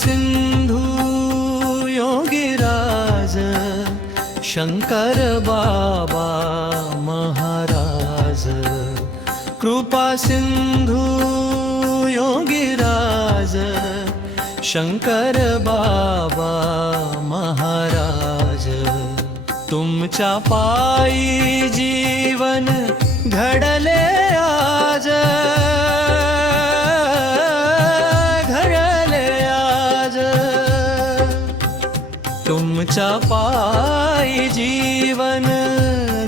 सिंधू योगीराज शंकर बाबा महाराज। कृपा सिंधू योगीराज शंकर बाबा महाराज। तुमच्या पायी जीवन घडले आज, घडले आज। तुमच्या पायी जीवन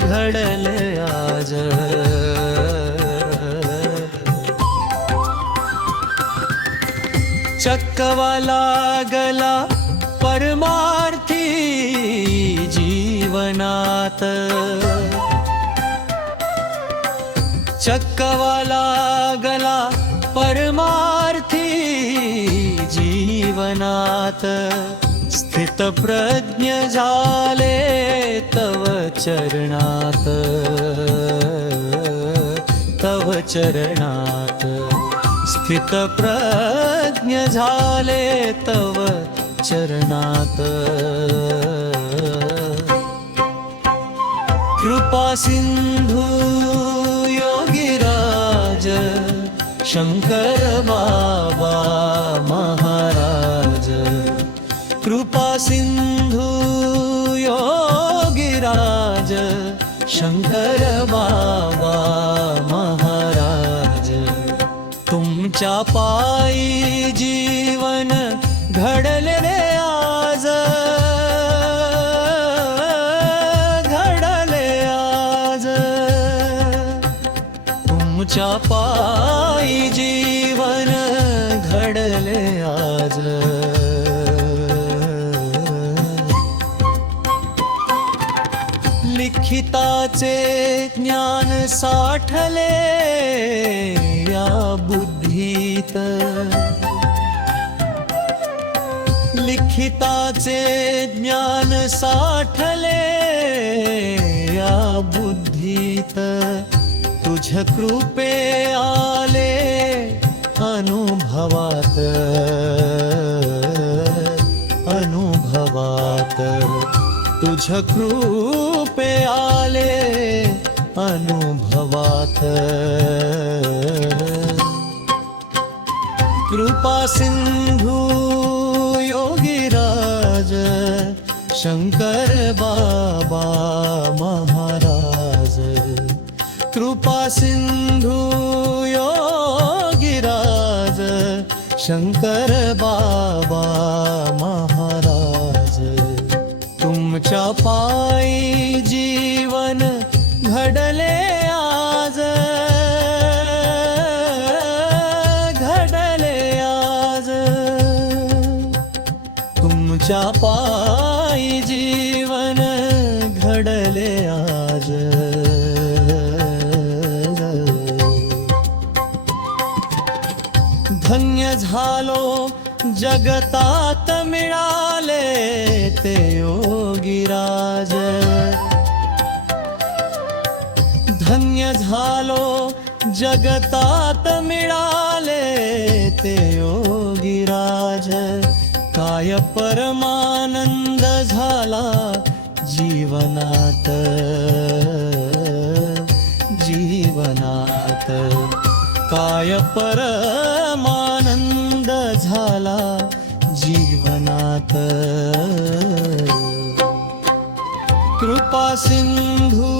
घडले आज। चक्कवा लागला परमार्थी जीवनात, चक्कवा लागला परमार्थी जीवनात। स्थितप्रज्ञ झाले तव चरणात, तव चरणात। स्थितप्रज्ञ झाले तव चरणात। कृपा सिंधू योगीराज शंकर बाबा महाराज। कृपा सिंधू योगीराज शंकर बाबा महाराज। तुमच्या पायी जीवन घडले रे आज, घडले आज। तुमच्या पायी जीवन घडले आज। लिखिताचे ज्ञान साठले या बुद्धीत, लिखिताचे ज्ञान साठले या बुद्धीत। तुझ कृपे आले अनुभवात, अनुभवात। तुझ कृपे आले अनुभवात। कृपा सिंधू योगीराज शंकर बाबा महाराज। कृपा सिंधू योगीराज शंकर बाबा महाराज। तुमच्या पायी जीवन घडले आज, घडले आज। तुमच्या पायी जीवन घडले आज। धन्य झालो जगतात मिळाले ते योगीराज। धन्य झालो जगतात मिळाले ते योगीराज। काय परमानंद झाला जीवनात, जीवनात। काय परमानंद झाला जीवनात। कृपा सिंधू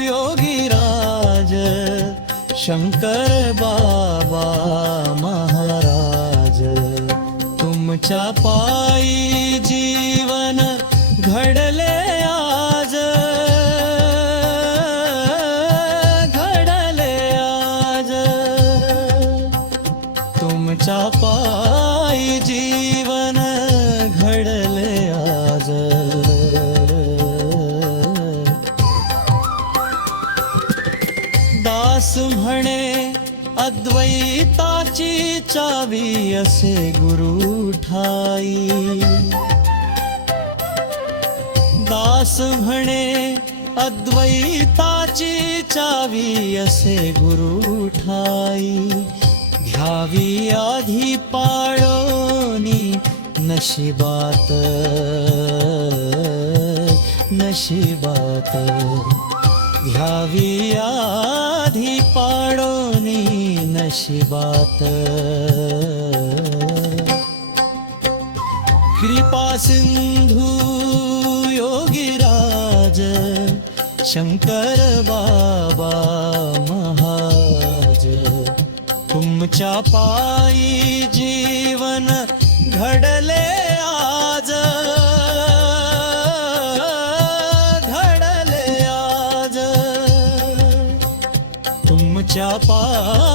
योगीराज शंकर बाबा महाराज। तुमच्या पायी जीवन घडले आज, घडले आज। तुमच्या पायी जीवन घडले आज। दास म्हणे अद्वैताची चावी असे गुरु ठाई। दास म्हणे अद्वैताची चावी असे गुरु ठाई। घ्यावी आधी पाळोनी नशिबात नशिबात घ्यावी आधी पाडोनी नशिबात कृपा सिंधू योगीराज शंकर बाबा महाज तुमच्या पायी जीवन घडले आज घडले आज तुमच्या पायी